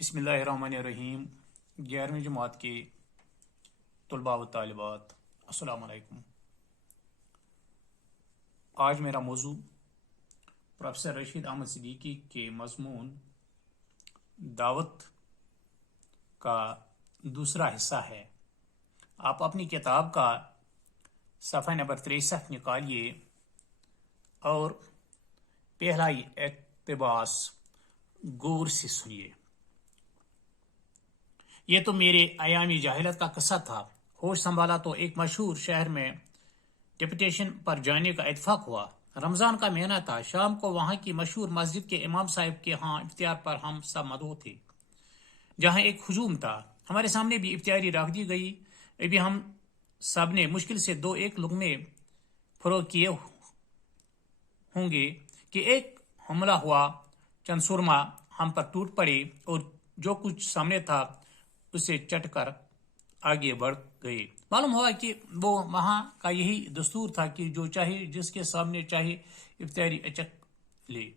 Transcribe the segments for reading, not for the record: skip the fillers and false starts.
بسم اللہ الرحمن الرحیم 11ویں جماعت کے طلباء و طالبات السلام علیکم۔ آج میرا موضوع پروفیسر رشید احمد صدیقی کے مضمون دعوت کا دوسرا حصہ ہے۔ آپ اپنی کتاب کا صفحہ نمبر 63 نکالیے اور پہلا اقتباس غور سے سنیے۔ یہ تو میرے ایام جاہلیت کا قصہ تھا۔ ہوش سنبھالا تو ایک مشہور شہر میں ڈپٹیشن پر جانے کا اتفاق ہوا۔ رمضان کا مہینہ تھا۔ شام کو وہاں کی مشہور مسجد کے امام صاحب کے ہاں افطار پر ہم سب مدعو تھے، جہاں ایک ہجوم تھا۔ ہمارے سامنے بھی افطاری رکھ دی گئی۔ ابھی ہم سب نے مشکل سے 2-1 لقمے فروغ کیے ہوں گے کہ ایک حملہ ہوا۔ چند سرما ہم پر ٹوٹ پڑے اور جو کچھ سامنے تھا اسے چٹ کر آگے بڑھ گئے۔ معلوم ہوا کہ وہ وہاں کا یہی دستور تھا کہ جو چاہے جس کے سامنے چاہے افطاری اچک لے۔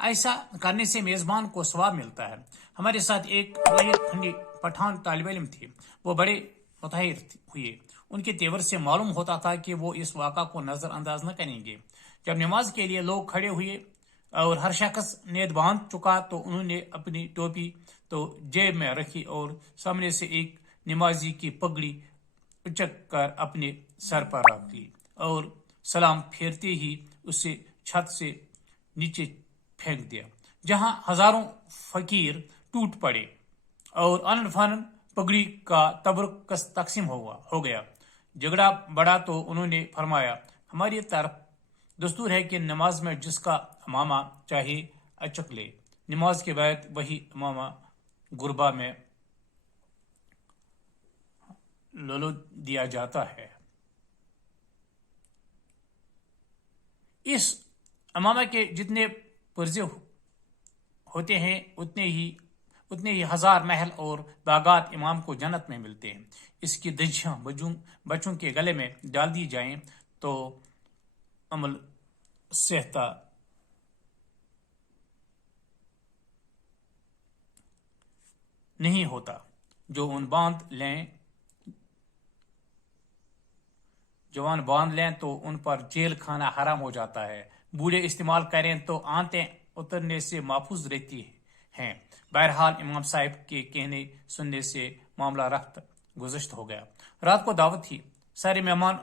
ایسا کرنے سے میزبان کو ثواب ملتا ہے۔ ہمارے ساتھ ایک روہیل کھنڈی پٹھان طالب علم تھے۔ وہ بڑے متحیر ہوئے۔ ان کے تیور سے معلوم ہوتا تھا کہ وہ اس واقعہ کو نظر انداز نہ کریں گے۔ جب نماز کے لیے لوگ کھڑے ہوئے اور ہر شخص نیت باندھ چکا تو انہوں نے اپنی ٹوپی تو جیب میں رکھی اور سامنے سے ایک نمازی کی پگڑی اچک کر اپنے سر پر رکھ لی اور سلام پھیرتے ہی اسے چھت سے نیچے پھینک دیا، جہاں ہزاروں فقیر ٹوٹ پڑے اور ان فن پگڑی کا تبرک تقسیم ہو گیا۔ جھگڑا بڑھا تو انہوں نے فرمایا، ہماری طرف دستور ہے کہ نماز میں جس کا امامہ چاہے اچک لے۔ نماز کے بعد وہی امامہ غربا میں لولو دیا جاتا ہے۔ اس امامہ کے جتنے پرزے ہوتے ہیں اتنے ہی ہزار محل اور باغات امام کو جنت میں ملتے ہیں۔ اس کی دجیاں بچوں کے گلے میں ڈال دی جائیں تو عمل سہتا نہیں ہوتا۔ جوان باندھ لیں تو ان پر جیل کھانا حرام ہو جاتا ہے۔ بوڑھے استعمال کریں تو آنتیں اترنے سے محفوظ رہتی ہیں۔ بہرحال امام صاحب کے کہنے سننے سے معاملہ رخت گزشت ہو گیا۔ رات کو دعوت تھی۔ سارے مہمان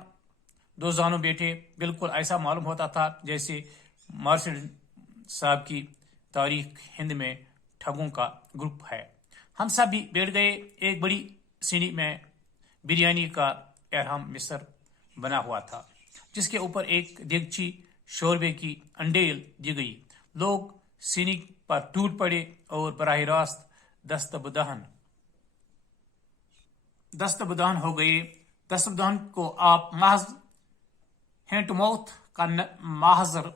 دو زانوں بیٹھے۔ بالکل ایسا معلوم ہوتا تھا جیسے مارشل صاحب کی تاریخ ہند میں ٹھگوں کا گروپ ہے۔ ہم سب بھی بیٹھ گئے۔ ایک بڑی سینی میں بریانی کا ارحم مصر بنا ہوا تھا، جس کے اوپر ایک دیگچی شوربے کی انڈیل دی گئی۔ لوگ سینی پر ٹوٹ پڑے اور براہ راست دست بدہن ہو گئے۔ دست بدہن کو آپ محض ہینڈ ٹو ماؤتھ کا محضر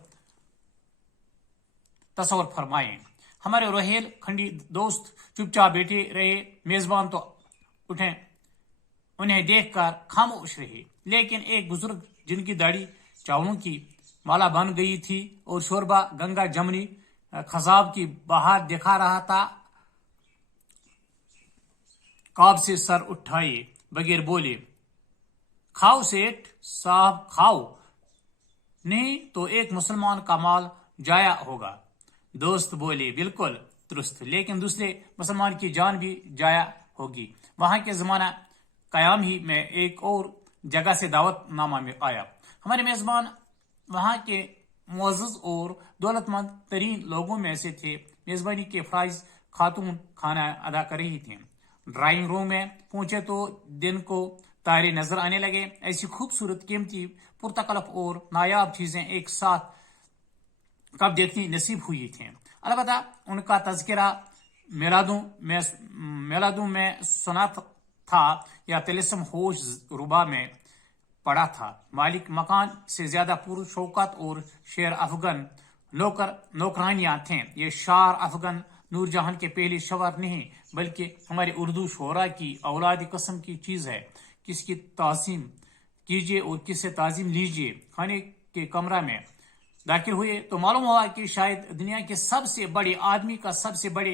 تصور فرمائیں۔ ہمارے روہیل کھنڈی دوست چپ چاپ بیٹھے رہے۔ میزبان تو انہیں دیکھ کر خاموش رہے، لیکن ایک بزرگ جن کی داڑھی چاولوں کی مالا بن گئی تھی اور شوربہ گنگا جمنی خضاب کی بہار دکھا رہا تھا، قاب سے سر اٹھائے بغیر بولے، کھاؤ سیٹ صاحب کھاؤ، نہیں تو ایک مسلمان کا مال جایا ہوگا۔ دوست بولے، بالکل درست، لیکن دوسرے مسلمان کی جان بھی جایا ہوگی۔ وہاں کے زمانہ قیام ہی میں ایک اور جگہ سے دعوت نامہ میں آیا۔ ہمارے میزبان وہاں کے معزز اور دولت مند ترین لوگوں میں سے تھے۔ میزبانی کے فرائض خاتون کھانا ادا کر رہی تھیں۔ ڈرائنگ روم میں پہنچے تو دن کو تارے نظر آنے لگے۔ ایسی خوبصورت، قیمتی، پرتکلف اور نایاب چیزیں ایک ساتھ کب دیکھنی نصیب ہوئی تھیں۔ البتہ ان کا تذکرہ میلادوں میں سنا تھا یا طلسم ہوش ربا میں پڑا تھا۔ مالک مکان سے زیادہ پر شوکت اور شیر افغان نوکرانیاں تھیں۔ یہ شار افغان نور جہاں کے پہلے شوہر نہیں بلکہ ہمارے اردو شعراء کی اولاد قسم کی چیز ہے۔ کس کی تعظیم کیجیے اور کس سے تعظیم لیجیے۔ کھانے کے کمرہ میں داخل ہوئے تو معلوم ہوا کہ شاید دنیا کے سب سے بڑے آدمی کا سب سے بڑے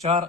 4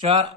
4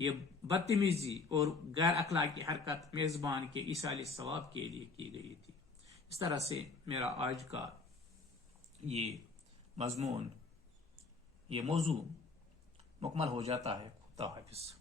یہ بدتمیزی اور غیر اخلاقی حرکت میزبان کے ایصال ثواب کے لیے کی گئی تھی۔ اس طرح سے میرا آج کا یہ مضمون، یہ موضوع مکمل ہو جاتا ہے۔ خدا حافظ۔